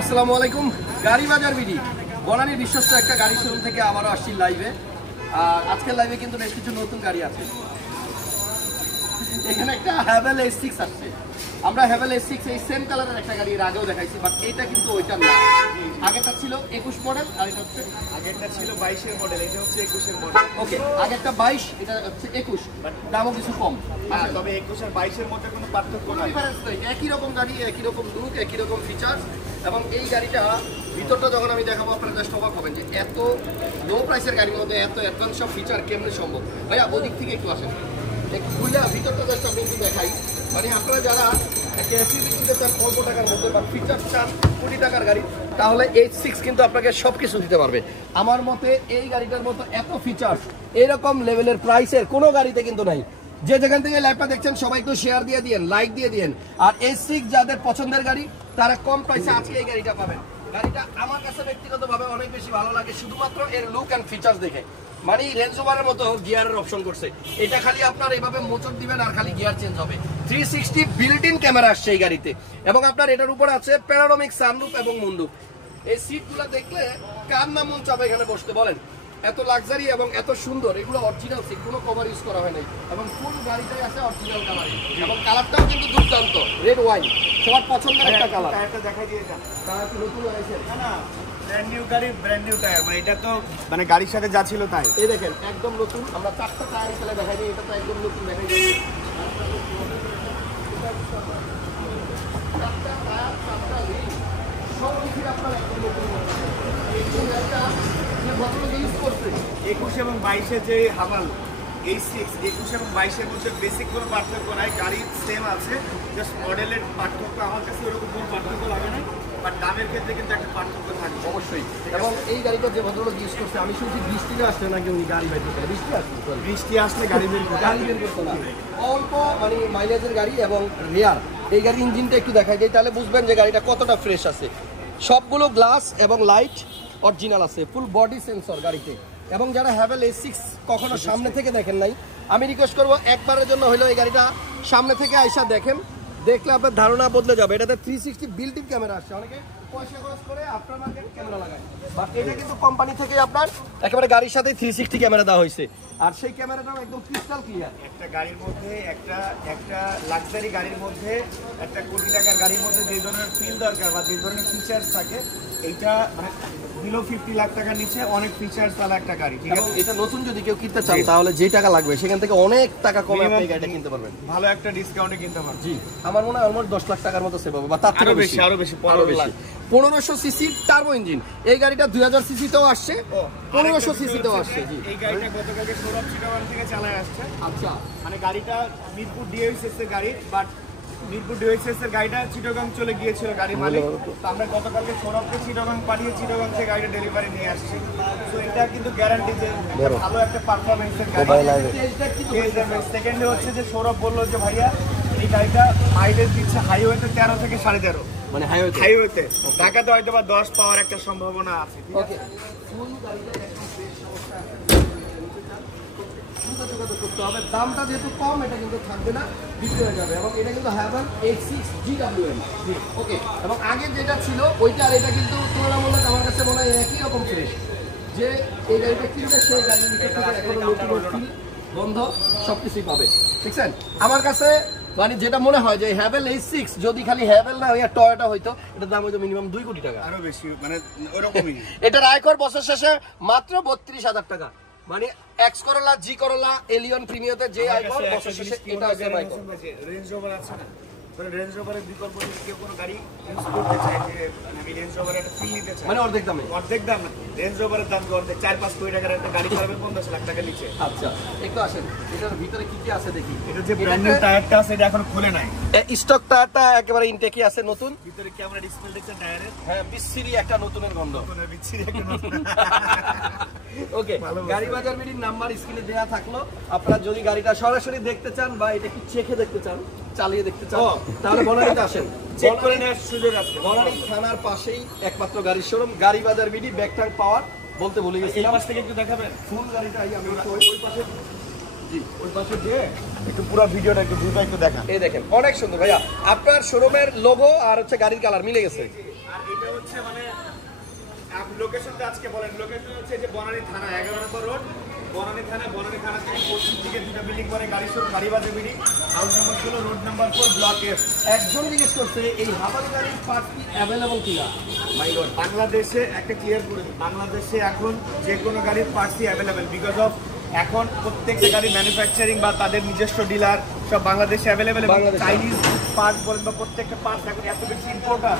আসসালামু আলাইকুম। গাড়ি বাজার বিডি বনানীর বিশ্বস্ত একটা গাড়ি শোরুম থেকে আবারও আসছি লাইভে। আর আজকের লাইভে কিন্তু বেশ কিছু নতুন গাড়ি আছে। এখানে একটা হ্যাভেল S6 আসছে। আমরা হ্যাভেল S6 এই সেম কালারের একটা গাড়ি এর আগেও দেখাইছি, বাট এটা কিন্তু ওইটা না। আগেরটা ছিল 21 মডেল আর এটা হচ্ছে আগেরটা ছিল 22 এর মডেল, এটা হচ্ছে 21 এর মডেল। ওকে, আগেরটা 22, এটা হচ্ছে 21, বাট দামও কিছু কম। হ্যাঁ, তবে 21 আর 22 এর মধ্যে কোনো পার্থক্য নাই। ডিফারেন্স নেই, একই রকম গাড়ি, একই রকম লুক, একই রকম ফিচার্স। এবং এই গাড়িটা ভিতরটা যখন আমি দেখাবো আপনারা জাস্ট অবাক হবেন যে এত লো প্রাইসের গাড়ির মধ্যে এত অ্যাডভান্স সব ফিচার কেমনে সম্ভব। ভাইয়া ওদিক থেকে একটু আসেন, একটু ঘুরে ভিতরটা জাস্ট আমি একটু দেখাই। মানে আপনারা যারা একটা এসইউভি কিনতে চান অল্প টাকার মধ্যে বা ফিচার চান কোটি টাকার গাড়ি, তাহলে H6 কিন্তু আপনাকে সব কিছু দিতে পারবে। আমার মতে এই গাড়িটার মতো এত ফিচার্স এরকম লেভেলের প্রাইসের কোনো গাড়িতে কিন্তু নাই। যে যেখান থেকে লাইভটা দেখছেন সবাই একটু শেয়ার দিয়ে দিয়েন, লাইক দিয়ে দিয়েন। আর H6 যাদের পছন্দের গাড়ি তারা কম প্রাইসে আজকে এই গাড়িটা পাবেন। গাড়িটা আমার কাছে ব্যক্তিগতভাবে অনেক বেশি ভালো লাগে শুধুমাত্র এর লুক অ্যান্ড ফিচার্স দেখে। মানে রেঞ্জ ওভারের মতো গিয়ারের অপশন করছে। এটা খালি আপনার এভাবে মোচড় দিবেন আর খালি গিয়ার চেঞ্জ হবে। 360 বিল্ট ইন ক্যামেরা আসছে এই গাড়িতে, এবং আপনার এটার উপর আছে প্যানোরামিক সানরুফ এবং মুনরুফ। এই সিটগুলো দেখলে কার না মন চাবে এখানে বসতে বলেন। এত লাক্সারি এবং এত সুন্দর, এগুলো অরিজিনাল সিট, কোনো কভার ইউজ করা হয় নাই। এবং ফুল গাড়িটাই আছে অরিজিনাল কালার, এবং কালারটাও কিন্তু দুর্দান্ত রেড ওয়াইন, সবার পছন্দের একটা কালার। টায়ারটা দেখাই দিয়ে যান। টায়ার কি নতুন হয়েছে? না, ব্র্যান্ড নিউ গাড়ি, ব্র্যান্ড নিউ টায়ার। মানে এটা তো মানে গাড়ির সাথে যা ছিল তাই। এই দেখেন একদম নতুন। আমরা 4টা টায়ার এখানে দেখাই দিই, এটা তো একদম নতুন দেখাই দিই। 4টা টায়ার, 4টা রিম, সব কিছু আপনার একদম নতুন। এই গাড়িটা যে ভদ্রলোক ইউজ করছে 21 এবং 22 যে হামাল H6, 21 এবং 22 এর মধ্যে বেসিক কোনো পার্থক্য নাই। গাড়ি সেম আছে, জাস্ট মডেলের পার্থক্য। আমার কাছে ওরকম কোনো পার্থক্য লাগে না, বাট দামের ক্ষেত্রে কিন্তু একটা পার্থক্য থাকে অবশ্যই। এবং এই গাড়িটা যে ভদ্রলোক ইউজ করছে, আমি শুনছি বৃষ্টিতে আসছে নাকি উনি গাড়ি বের করতে। বৃষ্টি আসছে, বৃষ্টি আসলে গাড়ি বের করতে গাড়ি বের করতে না। অল্প মানে মাইলেজের গাড়ি এবং রেয়ার। এই গাড়ির ইঞ্জিনটা একটু দেখাই যায়, তাহলে বুঝবেন যে গাড়িটা কতটা ফ্রেশ আছে। সবগুলো গ্লাস এবং লাইট অরিজিনাল আছে, ফুল বডি সেন্সর গাড়িতে। এবং যারা হ্যাভেল S6 কখনো সামনে থেকে দেখেন নাই, আমি রিকোয়েস্ট করবো একবারের জন্য হলেও এই গাড়িটা সামনে থেকে আইসা দেখেন, দেখলে আপনার ধারণা বদলে যাবে। এটাতে 360 বিল্ট ইন ক্যামেরা আসছে। অনেকে পয়সা খরচ করে আফটার মার্কেট ক্যামেরা লাগায়, বাট এটা কিন্তু কোম্পানি থেকে আপনার একেবারে গাড়ির সাথে 360 ক্যামেরা দেওয়া হয়েছে। আর সেই ক্যামেরাটাও একদম ক্রিস্টাল ক্লিয়ার। একটা গাড়ির মধ্যে একটা লাক্সারি গাড়ির মধ্যে, একটা কোটি টাকার গাড়ির মধ্যে যে ধরনের ফিল দরকার বা যে ধরনের ফিচার্স থাকে, এইটা মানে বিলো 50 লাখ টাকার নিচে অনেক ফিচার্স वाला একটা গাড়ি। ঠিক আছে, এটা নতুন যদি কেউ কিনতে চান তাহলে যে টাকা লাগবে সেখান থেকে অনেক টাকা কমে আপনি এই গাড়িটা কিনতে পারবেন। ভালো একটা ডিসকাউন্টে কিনতে পারবেন। জি, আমার মনে হয় অলমোস্ট 10 লাখ টাকার মতো সেভ হবে, বা তার থেকে বেশি। আরো বেশি 1500 সিসি টার্বো ইঞ্জিন। এই গাড়িটা 2000 সিসি তেও আসছে, 1500 সিসি তেও আসছে। জি, এই গাড়িটা গতকালকে সৌরভ চিটাগাং থেকে চালায় আসছে। আচ্ছা, মানে গাড়িটা মিরপুর ডিএসএস এর গাড়ি, বাট মিরপুর ডিএসএস এর গাড়িটা চিটাগাং চলে গিয়েছিল গাড়ির মালিক। তো আমরা গতকালকে সৌরভকে চিটাগাং পাঠিয়ে চিটাগাং থেকে গাড়িটা ডেলিভারি নিয়ে আসছি। তো এটা কিন্তু গ্যারান্টি যে ভালো একটা পারফরমেন্সের গাড়ি। সেকেন্ডে হচ্ছে যে সৌরভ বললো যে ভাইয়া এই গাড়িটা মাইলেজ দিচ্ছে হাইওয়েতে 13 থেকে 13.5, মানে হাইওয়েতে। ঢাকাতে হয়তো বা 10 পাওয়ার একটা সম্ভাবনা আছে। ওকে, ফুল গাড়িটা যোগাযোগ করতে হবে। দামটা যেহেতু কম, এটা কিন্তু থাকবে না, বিক্রি হয়ে যাবে। এবং এটা কিন্তু হ্যাভেল H6 GWM। ওকে, এবং আগে যেটা ছিল ওইটা আর এটা কিন্তু তুলনামূলক আমার কাছে মনে হয় একই রকম ফ্রেশ। যে এই গাড়িটা কিনবে সেই গাড়ির নতুন বন্ধ সবকিছুই পাবে। ঠিকছেন? আমার কাছে মানে যেটা মনে হয় যে হ্যাভেল H6 যদি খালি হ্যাভেল না হইয়া টয়োটা হইতো, এটার দাম হইতো মিনিমাম 2 কোটি টাকা, আরো বেশি, মানে ওরকমই। এটার আয়কর বছর শেষে মাত্র 32,000 টাকা। মানে এক্স করোলা, জি করোলা, এলিয়ন প্রিমিয়াতে যে আয়কর বছর শেষে এটা আছে আয়কর। রেঞ্জ রোভার আছে না, মানে রেঞ্জ রোভারের বিকল্প যদি কেউ কোনো গাড়ি ইউজ করতে চায়, যে আমি রেঞ্জ রোভারের একটা ফিল নিতে চাই, মানে অর্ধেক দামে। অর্ধেক দাম না, রেঞ্জ রোভারের দাম অর্ধেক, 4-5 কোটি টাকার একটা গাড়ি পাবেন 50 লাখ টাকা নিচে। আচ্ছা, একটু আসেন, এটার ভিতরে কি কি আছে দেখি। এটা যে ব্র্যান্ড নিউ টায়ারটা আছে, এটা এখনো খুলে নাই। স্টক টায়ারটা একেবারে ইনটেকই আছে, নতুন। ভিতরে ক্যামেরা ডিসপ্লে দেখছেন টায়ারের? হ্যাঁ, বিচ্ছিরি একটা নতুনের গন্ধ। নতুনের বিচ্ছিরি একটা নতুন। ওকে, গাড়ি বাজার বিডির নাম্বার স্ক্রিনে দেয়া থাকলো। আপনারা যদি গাড়িটা সরাসরি দেখতে চান বা এটা কি চেখে দেখতে চান, চালিয়ে দেখতে চান, তাহলে বনানীতে আসেন, চেক করে নেওয়ার সুযোগ আছে। বনানী থানার পাশেই একমাত্র গাড়ির শোরুম গাড়ি বাজার বিডি। ব্যাকটাং পাওয়ার বলতে ভুলে গেছি, এই পাশ থেকে একটু দেখাবেন ফুল গাড়িটা। আমি ওই পাশে, জি ওই পাশে দিয়ে একটু পুরো ভিডিওটা একটু দ্রুত একটু দেখান। এই দেখেন, অনেক সুন্দর ভাইয়া। আপনার শোরুমের লোগো আর হচ্ছে গাড়ির কালার মিলে গেছে। আর এটা হচ্ছে মানে লোকেশনটা আজকে বলেন, লোকেশন হচ্ছে যে বনানী থানা 11 নম্বর রোড, বনানী থানা থেকে পশ্চিম দিকে দুটো বিল্ডিং পরে গাড়ি শুরু, গাড়ি বাজে building, house number 16, road number 4, block F. একজন জিজ্ঞেস করছে এই হাবাল গাড়ির পার্টস কি অ্যাভেলেবল কিনা? মাই গড, বাংলাদেশে একটা ক্লিয়ার করে দিই, বাংলাদেশে এখন যে কোনো গাড়ির পার্টসই অ্যাভেলেবেল, বিকজ অফ এখন প্রত্যেকটা গাড়ি ম্যানুফ্যাকচারিং বা তাদের নিজস্ব ডিলার সব বাংলাদেশে অ্যাভেলেবেল। এবং চাইনিজ পার্টস বলেন বা প্রত্যেকটা পার্টস এখন এত বেশি ইম্পোর্টার,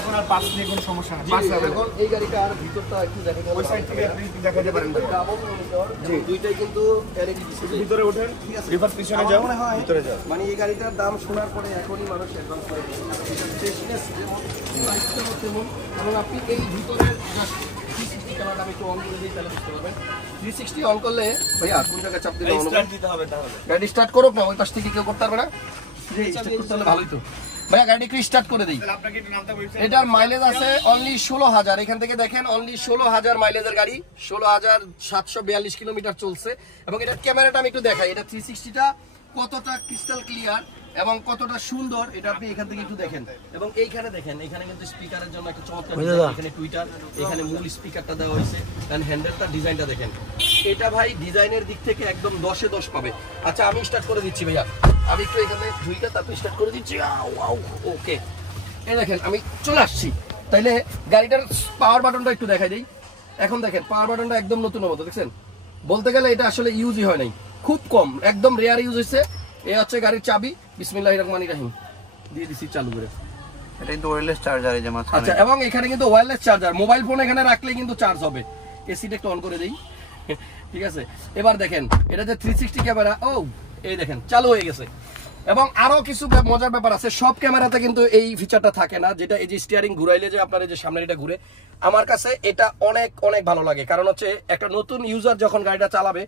এখন আর পার্টস নিয়ে কোনো সমস্যা নেই। এখন এই গাড়িটা আর ভিতরটা একটু দেখা গেল, ওই সাইড থেকে আপনি দেখাতে পারেন। ডাবল মনিটর, দুইটাই কিন্তু এলইডি ডিসপ্লে। ভিতরে ওঠেন, রিভার্স পিছনে যাও, ভিতরে যাও। মানে এই গাড়িটার দাম শোনার পরে এখনই মানুষ অ্যাডভান্স করে দিচ্ছে, ফ্রেশনেস যেমন, প্রাইসটাও তেমন। এবং আপনি এই ভিতরের 360 ক্যামেরাটা আমি একটু অন করে দিই, তাহলে বুঝতে পারবেন। 360 অন করলে ভাইয়া কোন জায়গায় চাপ দিলে স্টার্ট দিতে হবে, তাহলে গাড়ি স্টার্ট করুক না, ওই পাশ থেকে কেউ করতে পারবে না। স্টার্ট করতে হলে ভালোই তো ভাইয়া, গাড়ি একটু স্টার্ট করে দিই। তাহলে আপনাকে একটু নামটা বলছেন। এটার মাইলেজ আছে অনলি 16,000। এখান থেকে দেখেন অনলি 16,000 মাইলেজের গাড়ি, 16,742 কিলোমিটার চলছে। এবং এটার ক্যামেরাটা আমি একটু দেখাই, এটা 360টা কতটা ক্রিস্টাল ক্লিয়ার এবং কতটা সুন্দর, এটা আপনি এখান থেকে একটু দেখেন। এবং এইখানে দেখেন, এখানে কিন্তু স্পিকারের জন্য একটা চমৎকার ডিজাইন, এখানে টুইটার, এখানে মূল স্পিকারটা দেওয়া হয়েছে, এন্ড হ্যান্ডেলটা ডিজাইনটা দেখেন। এটা ভাই ডিজাইনের দিক থেকে একদম 10-এ 10 পাবে। আচ্ছা আমি স্টার্ট করে দিচ্ছি ভাইয়া, আমি একটু এখানে ধুইটা তারপর স্টার্ট করে দিচ্ছি। ওকে, এই দেখেন আমি চলে আসছি। তাইলে গাড়িটার পাওয়ার বাটনটা একটু দেখাই দিই। এখন দেখেন পাওয়ার বাটনটা একদম নতুন মতো, দেখছেন? বলতে গেলে এটা আসলে ইউজই হয় নাই, খুব কম, একদম রেয়ার ইউজ হয়েছে। এ হচ্ছে গাড়ির চাবি, বিসমিল্লাহির রহমানির রহিম দিয়ে দিছি চালু করে। এটা কিন্তু ওয়্যারলেস চার্জার, এই যে মাঝখানে। আচ্ছা, এবং এখানে কিন্তু ওয়্যারলেস চার্জার, মোবাইল ফোন এখানে রাখলে কিন্তু চার্জ হবে। এসিটা একটু অন করে দেই, ঠিক আছে? এবার দেখেন এটা যে 360 ক্যামেরা, ও এই দেখেন চালু হয়ে গেছে। এবং আরো কিছু মজার ব্যাপার আছে, সব ক্যামেরাতে কিন্তু এই ফিচারটা থাকে না, যেটা এই যে স্টিয়ারিং ঘুরাইলে যে আপনার এই যে সামনের এটা ঘুরে। আমার কাছে এটা অনেক অনেক ভালো লাগে, কারণ হচ্ছে একটা নতুন ইউজার যখন গাড়িটা চালাবে,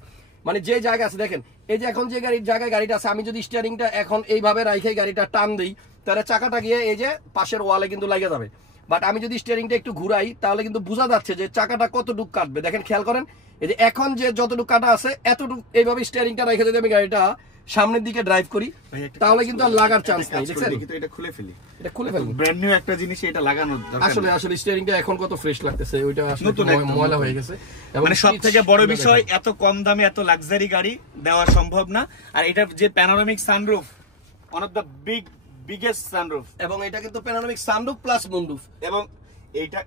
মানে যে জায়গা আছে দেখেন, এই যে এখন যে গাড়ির জায়গায় গাড়িটা আছে, আমি যদি স্টিয়ারিংটা এখন এইভাবে রাইখে গাড়িটা টান দিই, তাহলে চাকাটা গিয়ে এই যে পাশের ওয়ালে কিন্তু লাগে যাবে। বাট আমি যদি স্টিয়ারিংটা একটু ঘুরাই, তাহলে কিন্তু বোঝা যাচ্ছে যে চাকাটা কতটুকু কাটবে। দেখেন খেয়াল করেন, এই যে এখন যে যতটুকু কাটা আছে এতটুকু এইভাবে স্টিয়ারিংটা রেখে যদি আমি গাড়িটা সামনের দিকে ড্রাইভ করি, তাহলে কিন্তু আর লাগার চান্স নাই। দেখছেন, এটা খুলে ফেলি, এটা খুলে ফেলবো, ব্র্যান্ড নিউ একটা জিনিস, এটা লাগানোর দরকার। আসলে স্টিয়ারিংটা এখন কত ফ্রেশ লাগতেছে, ওইটা আসলে ময়লা হয়ে গেছে। মানে সবথেকে বড় বিষয়, এত কম দামে এত লাক্সারি গাড়ি দেওয়া সম্ভব না। আর এটা যে panoramic sunroof, one of the biggest sunroof, এবং এটা কিন্তু প্যানোরামিক সানরুফ প্লাস মুনরুফ। এবং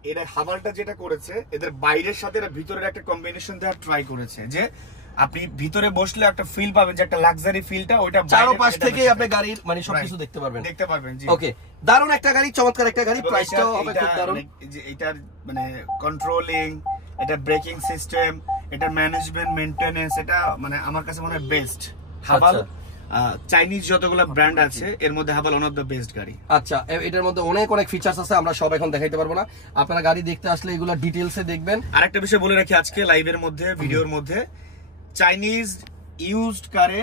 এটা হাভালটা যেটা করেছে, এদের বাইরের সাথে এরা ভিতরের একটা কম্বিনেশন দেওয়ার ট্রাই করেছে, যে আপনি ভিতরে বসলে একটা ফিল পাবেন, যে একটা লাক্সারি ফিলটা, ওইটা চারপাশ থেকে আপনি গাড়ির মানে সবকিছু দেখতে পারবেন। জি। ওকে, দারুণ একটা গাড়ি, চমৎকার একটা গাড়ি, প্রাইসটাও হবে খুব দারুণ। যে এটার মানে কন্ট্রোলিং, এটা ব্রেকিং সিস্টেম, এটা ম্যানেজমেন্ট, মেইনটেনেন্স, এটা মানে আমার কাছে মনে হয় বেস্ট। হাভাল চাইনিজ যতগুলো ব্র্যান্ড আছে এর মধ্যে হাভাল ওয়ান অফ দ্য বেস্ট গাড়ি। আচ্ছা, এটার মধ্যে অনেক অনেক ফিচার্স আছে, আমরা সব এখন দেখাইতে পারবো না। আপনারা গাড়ি দেখতে আসলে এগুলো ডিটেইলসে দেখবেন। আরেকটা বিষয় বলে রাখি আজকে লাইভের মধ্যে, ভিডিওর মধ্যে, চাইনিজ ইউজড কারে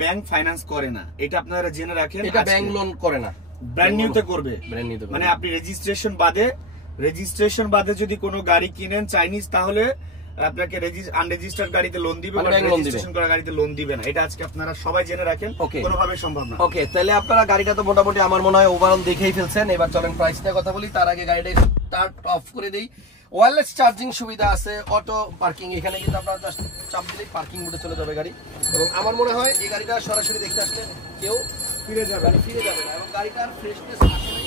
ব্যাংক ফাইন্যান্স করে না, এটা আপনারা জেনে রাখেন। এটা ব্যাংক লোন করে না, ব্র্যান্ড নিউতে করবে। মানে আপনি রেজিস্ট্রেশন বাদে যদি কোনো গাড়ি কিনেন চাইনিজ, তাহলে আপনাকে আনরেজিস্টার্ড গাড়িতে লোন দিবে, রেজিস্ট্রেশন করা গাড়িতে লোন দিবে না। এটা আজকে আপনারা সবাই জেনে রাখেন, কোনোভাবে সম্ভব না। ওকে, তাহলে আপনারা গাড়িটা তো মোটামুটি আমার মনে হয় ওভারঅল দেখেই ফেলছেন। এবার চলেন প্রাইস নিয়ে কথা বলি, তার আগে গাড়িটা স্টার্ট অফ করে দেই। ওয়্যারলেস চার্জিং সুবিধা আছে, অটো পার্কিং, এখানে কিন্তু আপনারা জাস্ট চাপ দিলেই পার্কিং মোডে চলে যাবে গাড়ি। এবং আমার মনে হয় এই গাড়িটা সরাসরি দেখতে আসলে কেউ ফিরে যাবে না, এবং গাড়িটার ফ্রেশনেস আসে নাই।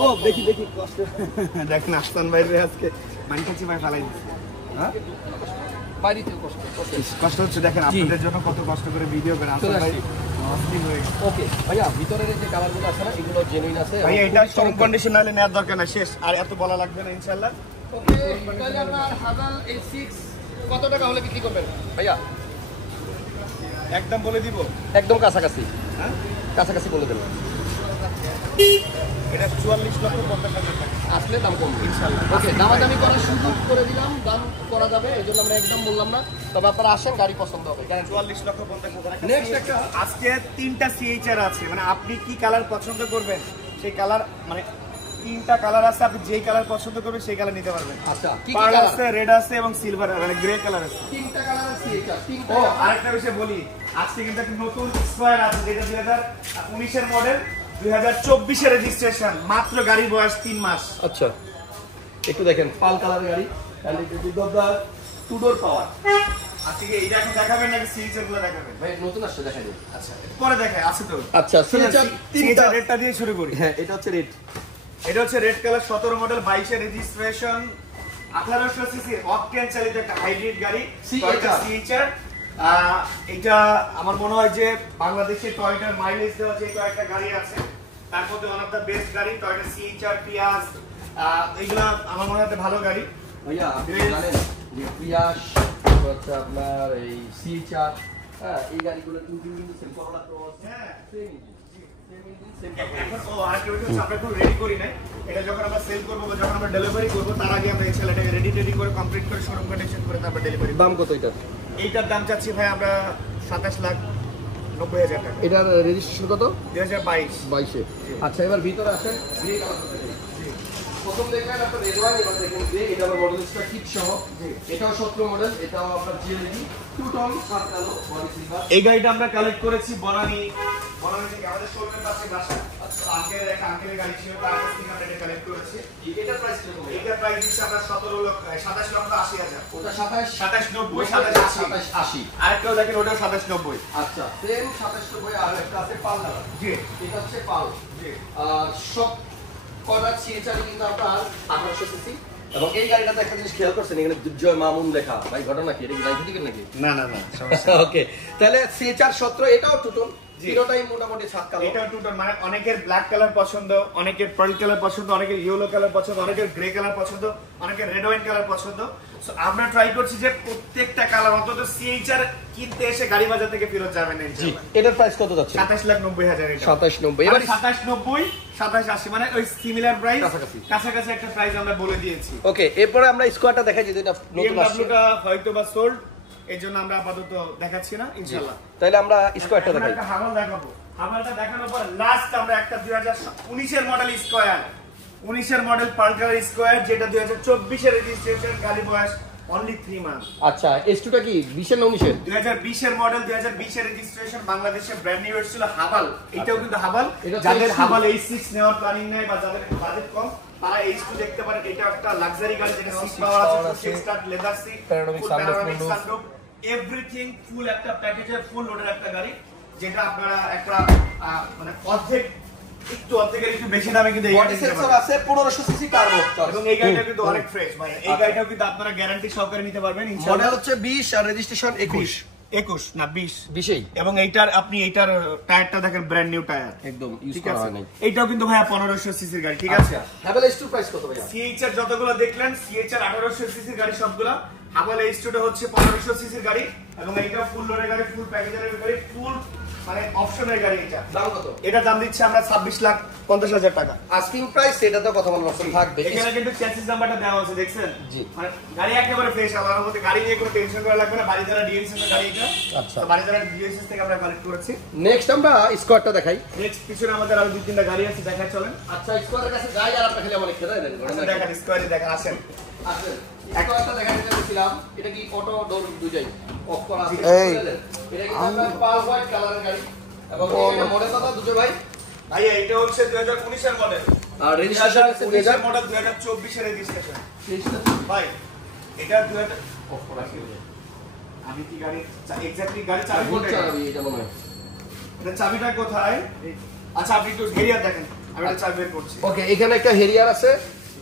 ও দেখি কষ্ট দেখেন, আস্তান বাইরে আজকে মাইনকাছি ভাই ফালাই দিচ্ছে। হ্যাঁ, বাড়িতে কষ্ট হচ্ছে, দেখেন আপনাদের জন্য কত কষ্ট করে ভিডিও করে আস্তান ভাই অস্থির হয়ে গেছে। ওকে ভাইয়া, ভিতরের যে কালারগুলো আছে না, এগুলো জেনুইন আছে ভাই, এটা সব কন্ডিশন নালে নেওয়ার দরকার না, শেষ আর এত বলা লাগবে না ইনশাআল্লাহ। ওকে, তাহলে আপনার হাজাল A6 কত টাকা হলে বিক্রি করবেন ভাইয়া? একদম বলে দিব, একদম কাছাকাছি, হ্যাঁ কাছাকাছি বলে দেবেন। এটা 44,50,000 টাকা আসলে দাম কম ইনশাআল্লাহ। ওকে, দামাদামি করার সুযোগ করে দিলাম, দাম করা যাবে, এই জন্য আমরা একদম বললাম না। তবে আপনারা আসেন, গাড়ি পছন্দ হবে। 44,50,000 নেক্সট একটা আজকে 3টা সিএইচআর আছে, মানে আপনি কি কালার পছন্দ করবেন সেই কালার, মানে 3টা কালার আছে, আপনি যেই কালার পছন্দ করবেন সেই কালার নিতে পারবেন। আচ্ছা, কি পার্ল কালার আছে, রেড আছে এবং সিলভার মানে গ্রে কালার আছে। 3টা কালার আছে, এটা 3টা। ও আরেকটা বিষয় বলি, আজকে কিন্তু একটা নতুন স্কয়ার আছে, যেটা 2019 এর মডেল, 2024 এর রেজিস্ট্রেশন, মাত্র গাড়ির বয়স 3 মাস। আচ্ছা, একটু দেখেন পাল কালার গাড়ি and it is of the two door power আজকে কি এটা এখন দেখাবেন নাকি সিরিজের গুলো দেখাবেন? ভাই নতুন আসছে দেখাই দিন আচ্ছা পরে দেখাই, আছে তো। আচ্ছা সিএচআর তিনটা রেডটা দিয়ে শুরু করি। হ্যাঁ এটা হচ্ছে রেড এটা হচ্ছে রেড কালার 17 মডেল 22 এর রেজিস্ট্রেশন 1800 সিসি অকটেন চালিত একটা হাইব্রিড গাড়ি টয়োটা সিএচআর। এটা আমার মনে হয় যে বাংলাদেশে টয়োটার মাইলেজ দেওয়া যে কয়েকটা গাড়ি আছে তার মধ্যে ওয়ান অফ দ্য বেস্ট গাড়ি টয়োটা সিএচআর পিয়াস। এইগুলা আমার মনে হয় একটা ভালো গাড়ি। ভাইয়া আপনি জানেন যে প্রিয়াস হচ্ছে আপনার এই সিএচআর হ্যাঁ এই গাড়িগুলো ইঞ্জিন কিন্তু সেম করোলা ক্রস হ্যাঁ সেম ইঞ্জিন এখন আরেকটা হচ্ছে আমরা একটু রেডি করি নাই, এটা যখন আমরা সেল করবো বা যখন আমরা ডেলিভারি করবো তার আগে আমরা এই ছেলেটাকে রেডি করে কমপ্লিট করে শোরুম কন্ডিশন করে তারপর ডেলিভারি। দাম কত এটা? এইটার দাম চাচ্ছি ভাই আমরা 27,90,000 টাকা। এটার রেজিস্ট্রেশন কত? 2022। 22 আচ্ছা এবার ভিতরে আসেন গ্রে কালার প্রথম দেখবেন আপনার রেড ওয়ান এবার দেখেন গ্রে এটা আবার মডেল স্টার কিট সহ এটাও 17 মডেল এটাও আপনার জিএলডি টু টোন সাত কালো বডি সিলভার। এই গাড়িটা আমরা কালেক্ট করেছি বনানী থেকে আমাদের শোরুমের পাশে বাসা আঙ্কেলের গাড়ি ছিল তার কাছ থেকে আমরা এটা কালেক্ট করেছি। এটার প্রাইস কত? এটার প্রাইস দিচ্ছি আমরা 27,80,000। ওটা 27 27,90 আরেকটাও দেখেন ওটাও 27,90। আচ্ছা সেম 27 আর একটা আছে পাল কালার জি এটা হচ্ছে পাল জি সব কটা সিএচআর কিন্তু আপনার 1800 সিসি এবং এই গাড়িটাতে একটা জিনিস খেয়াল করছেন এখানে দুর্জয় মামুন লেখা ভাই ঘটনা কি এটা কি রাইট দিকেন নাকি? না ওকে তাহলে সিএচআর 17 এটাও টুটন তিনটাই মোটামুটি সাত কালো। এটা টু টোন মানে অনেকের ব্ল্যাক কালার পছন্দ, অনেকের পার্ল কালার পছন্দ, অনেকের ইয়েলো কালার পছন্দ, অনেকের গ্রে কালার পছন্দ, অনেকের রেড ওয়াইন কালার পছন্দ। সো আমরা ট্রাই করছি যে প্রত্যেকটা কালার অন্তত সিএইচআর কিনতে এসে গাড়ি বাজার থেকে ফেরত যাবেন না ইনশাআল্লাহ। এটার প্রাইস কত যাচ্ছে? 27,90,000 এটা। 2790 এবার এবার 27,90 27,80 মানে ওই সিমিলার প্রাইস কাছাকাছি। কাছাকাছি একটা প্রাইস আমরা বলে দিয়েছি। ওকে এরপর আমরা স্কোয়ারটা দেখাই যেটা নতুন আসছে বিএমডব্লিউটা হয়তো বা সোল্ড এজন্য আমরা আপাতত দেখাচ্ছি না ইনশাআল্লাহ। তাহলে আমরা স্কোয়ারটা দেখাই। একটা হামাল দেখাবো, হামালটা দেখানোর পর লাস্ট আমরা একটা 2019 এর মডেল স্কয়ার 19 এর মডেল পার্ল কালার স্কয়ার যেটা 2024 এর রেজিস্ট্রেশন গাড়ি বয়স অনলি 3 মান্থ। আচ্ছা S2টা কি 20 এর না 19 এর? 2020 এর মডেল 2020 এর রেজিস্ট্রেশন বাংলাদেশে ব্র্যান্ড নিউ ছিল হাবাল। এটাও কিন্তু হাবাল। এটা যাদের H2 হাবাল H6 নেওয়ার প্ল্যানিং নাই বা যাদের বাজেট কম তারা H2 দেখতে পারেন। এটা একটা লাক্সারি গাড়ি যেটা সিট পাওয়ার আছে, full start leather seat, Panoramic sunroof, everything full একটা প্যাকেজের ফুল লোডের একটা গাড়ি যেটা আপনারা একটা মানে অর্ধেকের একটু বেশি দামে কিন্তু এই বডি গাড়ি নিতে সেন্সর পারবেন। আছে 1500 সিসি টার্বো এবং এই গাড়িটা কিন্তু অনেক ফ্রেশ ভাই। এই গাড়িটাও কিন্তু আপনারা গ্যারান্টি সহকারে নিতে পারবেন মডেল ইনশাআল্লাহ। হচ্ছে 20 আর রেজিস্ট্রেশন 21 না 20 20 এবং এইটার আপনি এইটার টায়ারটা দেখেন ব্র্যান্ড নিউ টায়ার একদম ইউজ ঠিক করা আছে। হয় নাই। এইটাও কিন্তু ভাইয়া 1500 সিসির গাড়ি ঠিক আছে। হ্যাভেল S2 প্রাইস কত ভাইয়া? সিএইচআর যতগুলো দেখলেন সিএইচআর 1800 সিসির গাড়ি সবগুলা, হাভাল H2টা হচ্ছে 1500 সিসির গাড়ি এবং এইটা ফুল লোডের গাড়ি, ফুল প্যাকেজের গাড়ি, ফুল মানে অপশনের গাড়ি। এটা দাম কত? এটা দাম দিচ্ছে আমরা 26,50,000 টাকা। আস্কিং প্রাইস এটা তো কথা বলার অপশন থাকবে। এখানে কিন্তু চ্যাসিস নাম্বারটা দেওয়া আছে দেখছেন জি। মানে গাড়ি একেবারে ফ্রেশ। আমার মধ্যে গাড়ি নিয়ে কোনো টেনশন করা লাগবে না। বাড়িধারা ডিএলসিএস এর গাড়ি এটা। আচ্ছা। তো বাড়িধারা ডিএলসিএস থেকে আমরা কালেক্ট করেছি। নেক্সট আমরা স্কোয়ারটা দেখাই। নেক্সট পিছনে আমাদের আরো দুই তিনটা গাড়ি আছে, দেখায় চলেন। আচ্ছা স্কোয়ারের কাছে যাই আর আপনাকে অনেক খেলা দেন দেখেন স্কোয়ারে দেখেন আসেন। আসেন স্কোয়ারটা দেখাতে চাইছিলাম এটা কি অটো ডোর দুইটাই অফ করা আছে। এই, এটা কি আপনার পাল হোয়াইট কালারের গাড়ি এবং এটা মডেল কত দুটো ভাই? ভাইয়া এটা হচ্ছে 2019 এর মডেল আর রেজিস্ট্রেশন আছে 2019 এর মডেল 2024 এর রেজিস্ট্রেশন ভাই। এটা 2000 অফ করা আছে। আমি কি গাড়ি এক্স্যাক্টলি গাড়ি চাবি কোথায়? চাবি এটা মনে হয়। এটা চাবিটা কোথায়? আচ্ছা আপনি একটু হেরিয়ার দেখেন, আমি এটা চাবি বের করছি। ওকে এখানে একটা হেরিয়ার আছে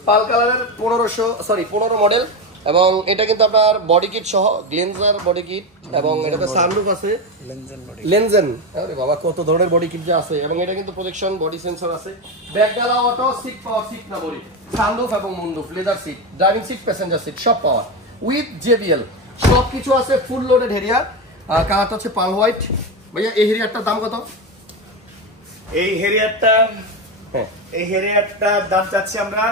পাল কালারের 15 মডেল এবং এটা কিন্তু আপনার বডি কিট সহ গ্লেনজার বডি কিট এবং এটাতে সানরুফ আছে লেনজেন। আরে বাবা কত ধরনের বডি কিট যে আছে এবং এটা কিন্তু প্রজেকশন বডি সেন্সর আছে। ব্যাকডালা অটো সিট পাওয়ার সিট না বডি সানরুফ এবং moonroof leather seat driving seat passenger seat সব পাওয়ার উইথ জেবিএল সব কিছু আছে। ফুল লোডেড হেরিয়ার কালারটা হচ্ছে পাল হোয়াইট। ভাইয়া এই হেরিয়ারটার দাম কত? এই হেরিয়ারটা হ্যাঁ এই হেরিয়ারটার দাম চাচ্ছি আমরা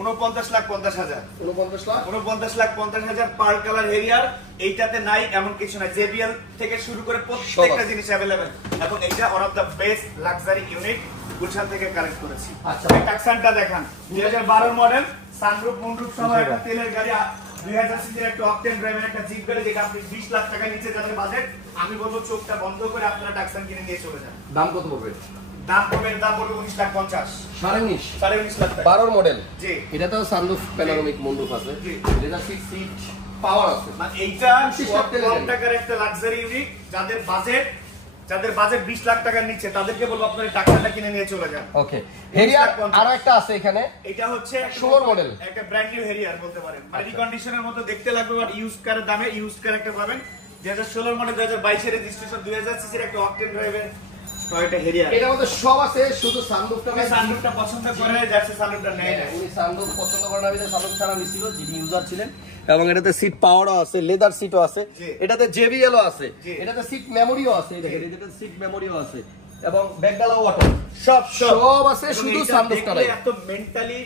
49,50,000 49,50,000 পার কালার হেরিয়ার। এইটাতে নাই এমন কিছু নাই, জেবিএল থেকে শুরু করে প্রত্যেকটা জিনিস अवेलेबल এবং এটা one of the best luxury unit Gulshan থেকে কালেক্ট করেছি। আচ্ছা এই টাকসানটা দেখেন 2012 মডেল সানরুফ মুনরুফ সহ একটা তেলের গাড়ি 2000 সিসির একটা অকটেন ড্রাইভের একটা জিপ গাড়ি যেটা আপনি 20 লাখ টাকা নিচে যাদের বাজেট আমি বলবো চোখটা বন্ধ করে আপনারা টাকসান কিনে নিয়ে চলে যান। দাম কত পড়বে? দাম কমের দাম বলবো 19,50,000 19.5 লাখ টাকা 12 মডেল জি এটা তো সানরুফ প্যানোরামিক মুন্ডুফ আছে জি। এটা সিট পাওয়ার আছে মানে এইটা কম টাকার একটা লাক্সারি ইউনিট যাদের বাজেট 20 লাখ টাকার নিচে তাদেরকে বলবো আপনারা টাকাটা কিনে নিয়ে চলে যান। ওকে হেরিয়ার আরো একটা আছে এখানে এটা হচ্ছে 16 মডেল একটা ব্র্যান্ড নিউ হেরিয়ার বলতে পারেন মানে রিকন্ডিশনের মতো দেখতে লাগবে বাট ইউজ কারের দামে ইউজ কার একটা পাবেন 2016 মডেল 2022 এর রেজিস্ট্রেশন 2000 সিসির একটা অকটেন ড্রাইভের টয়োটা হেরিয়ার এটার মধ্যে সব আছে শুধু সানরুফটা সানরুফটা পছন্দ করে যাচ্ছে সানরুফটা নেয় না উনি সানরুফ পছন্দ করেন না বিধায় সানরুফ ছাড়া নিছিল যিনি ইউজার ছিলেন এবং এটাতে সিট পাওয়ারও আছে লেদার সিটও আছে এটাতে জেবিএলও আছে এটাতে সিট মেমোরিও আছে দেখেন এটাতে সিট মেমোরিও আছে এবং ব্যাকডালাও অটো সব আছে শুধু সানরুফটা নাই এত মেন্টালি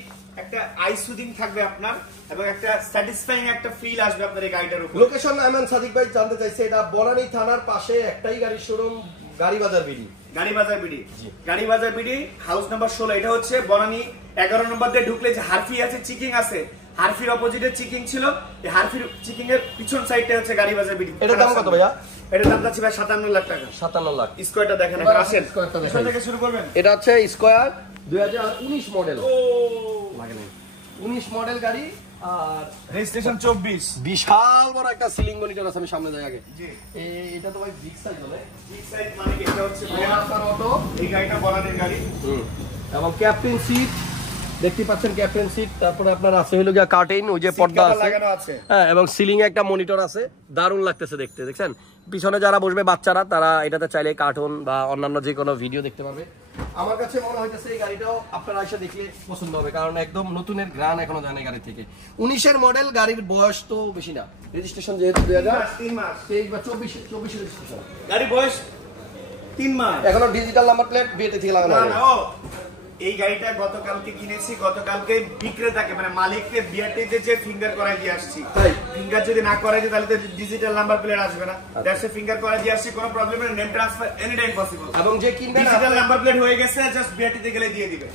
একটা আই সুদিং থাকবে আপনার এবং একটা স্যাটিসফাইং একটা ফিল আসবে আপনার এই গাড়িটার উপর। লোকেশন আমান সাদিক ভাই জানতে চাইছে এটা বনানী থানার পাশে একটাই গাড়ির showroom Garibazar BD Garibazar BD house number 16 এটা হচ্ছে বনানী 11 নম্বর দিয়ে ঢুকলে যে হারফি আছে চিকিং আছে হারফির অপোজিটে চিকিং ছিল এই হারফির চিকিং এর পিছন সাইডে হচ্ছে গাড়িবাজার বিডি। এটার দাম কত ভাইয়া? এটার দাম যাচ্ছে ভাই 57 লাখ টাকা 57 লাখ স্কয়ারটা দেখেন এখন আসেন স্কয়ারটা দেখেন কোথা থেকে শুরু করবেন? এটা হচ্ছে স্কয়ার 2019 মডেল লাগে না 19 মডেল গাড়ি আর রেজিস্ট্রেশন 24 বিশাল বড় একটা সিলিং মনিটর আছে আমি সামনে যাই আগে জি এটা তো ভাই বিগ সাইজ হবে বিগ সাইজ মানে কি এটা হচ্ছে ভাইয়া আপনার অটো এই গাড়িটা বনানীর গাড়ি এবং ক্যাপ্টেন সিট দেখতে পাচ্ছেন ক্যাপ্টেন সিট তারপরে আপনার আছে হলো গিয়া কার্টেন ওই যে পর্দা আছে হ্যাঁ এবং সিলিং এ একটা মনিটর আছে দারুণ লাগতেছে দেখতে দেখছেন পিছনে যারা বসবে বাচ্চারা তারা এটাতে চাইলে কার্টুন বা অন্যান্য যে কোনো ভিডিও দেখতে পারবে। আমার কাছে মনে হইতেছে এই গাড়িটাও আপনারা এসে দেখলে পছন্দ হবে কারণ একদম নতুনের গ্রান এখনো যায় না গাড়ি থেকে 19 এর মডেল গাড়ির বয়স তো বেশি না রেজিস্ট্রেশন যেহেতু 3 মাস 23 বা 24 রেজিস্ট্রেশন গাড়ি বয়স 3 মাস এখনো ডিজিটাল নাম্বার প্লেট বিএটি থেকে লাগানো না ও এই গাড়িটা গতকালকে কিনেছি গতকালকে বিক্রেতাকে মানে মালিককে বিআরটিতে যে ফিঙ্গার করাই দিয়ে আসছি ফিঙ্গার যদি না করাই দিই তাহলে তো ডিজিটাল নাম্বার প্লেট আসবে না দ্যাটস ফিঙ্গার করাই দিয়ে আসছি কোনো প্রবলেম নেই name transfer any time possible এবং যে কিনবে ডিজিটাল নাম্বার প্লেট হয়ে গেছে জাস্ট বিআরটিতে গেলে দিয়ে দিবে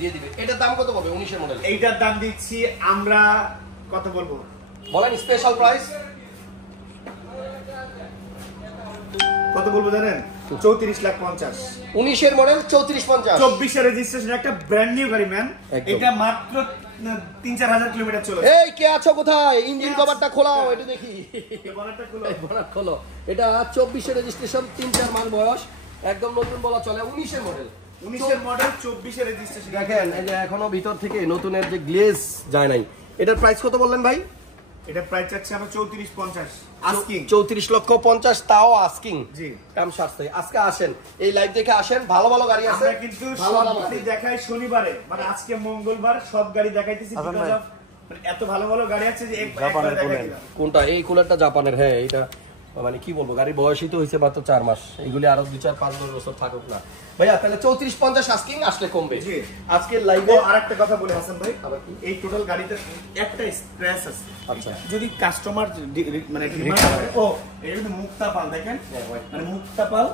এটার দাম কত হবে 19 এর মডেল এইটার দাম দিচ্ছি আমরা কত বলবো বলেন স্পেশাল প্রাইস কত বলবো জানেন 34 লাখ 50 19 এর মডেল 3450 24 এর রেজিস্ট্রেশন একটা ব্র্যান্ড নিউ গাড়ি ম্যান এটা মাত্র 3-4 হাজার কিলোমিটার চলে এই কে আছো কোথায় ইঞ্জিন কভারটা খোলাও একটু দেখি বনারটা খুলো বনার খোলো এটা 24 এর রেজিস্ট্রেশন 3-4 মাস বয়স একদম নতুন বলা চলে 19 এর মডেল 19 এর মডেল 24 এর রেজিস্ট্রেশন দেখেন এই যে এখনো ভিতর থেকে নতুনের যে গ্লেজ যায় নাই এটার প্রাইস কত বললেন ভাই? এটা প্রাইস চাচ্ছি আমরা 3450 আস্কিং 34 লক্ষ 50 তাও আস্কিং জি কাম শাস্তি আজকে আসেন এই লাইভ দেখে আসেন ভালো ভালো গাড়ি আছে আমরা কিন্তু সব গাড়ি দেখাই শনিবারে মানে আজকে মঙ্গলবার সব গাড়ি দেখাইতেছি বিকজ অফ মানে এত ভালো ভালো গাড়ি আছে যে একবার দেখাই দিলাম কোনটা এই কুলারটা জাপানের হ্যাঁ এটা মানে কি বলবো গাড়ির বয়সই তো হয়েছে মাত্র 4 মাস এগুলি আরো 2-4-5 বছর থাকুক না ভাইয়া তাহলে 3450 আস্কিং আসলে কমবে জি আজকে লাইভে আরেকটা কথা বলি হাসান ভাই এই টোটাল গাড়িতে একটা স্ক্র্যাচ আছে আচ্ছা যদি কাস্টমার মানে ডিমান্ড করে ও এটা কিন্তু মুক্তা পাল দেখেন মানে মুক্তা পাল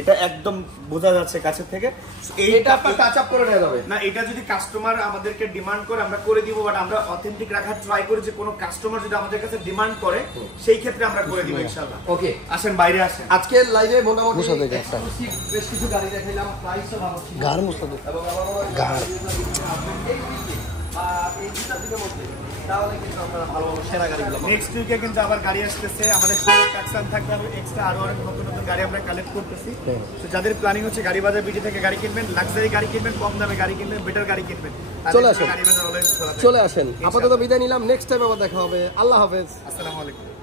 এটা একদম বোঝা যাচ্ছে কাছে থেকে এটা আপনি টাচ আপ করে নেওয়া যাবে না এটা যদি কাস্টমার আমাদেরকে ডিমান্ড করে আমরা করে দিব বাট আমরা অথেন্টিক রাখার ট্রাই করি যে কোনো কাস্টমার যদি আমাদের কাছে ডিমান্ড করে সেই ক্ষেত্রে আমরা করে দিব ইনশাআল্লাহ ওকে আসেন বাইরে আসেন আজকে লাইভে মোটামুটি এক্সক্লুসিভ বেশ কিছু গাড়ি দেখাইলাম প্রাইসও ভালো ছিল গাড়ি মুস্তাদ এবং আমার মনে হয় গাড়ি এই উইকে আর এই দুটা দিনের মধ্যে তাহলে কিন্তু আপনারা ভালো ভালো সেরা গাড়িগুলো পাবেন নেক্সট উইকে কিন্তু আবার গাড়ি আসতেছে আমাদের সাথে কাকসান থাকবে আর এক্সট্রা আরো অনেক নতুন নতুন গাড়ি আমরা কালেক্ট করতেছি তো যাদের প্ল্যানিং হচ্ছে গাড়ি বাজার বিটি থেকে গাড়ি কিনবেন লাক্সারি গাড়ি কিনবেন কম দামে গাড়ি কিনবেন বেটার গাড়ি কিনবেন চলে আসেন আপাতত বিদায় নিলাম নেক্সট টাইম আবার দেখা হবে আল্লাহ হাফেজ আসসালামু আলাইকুম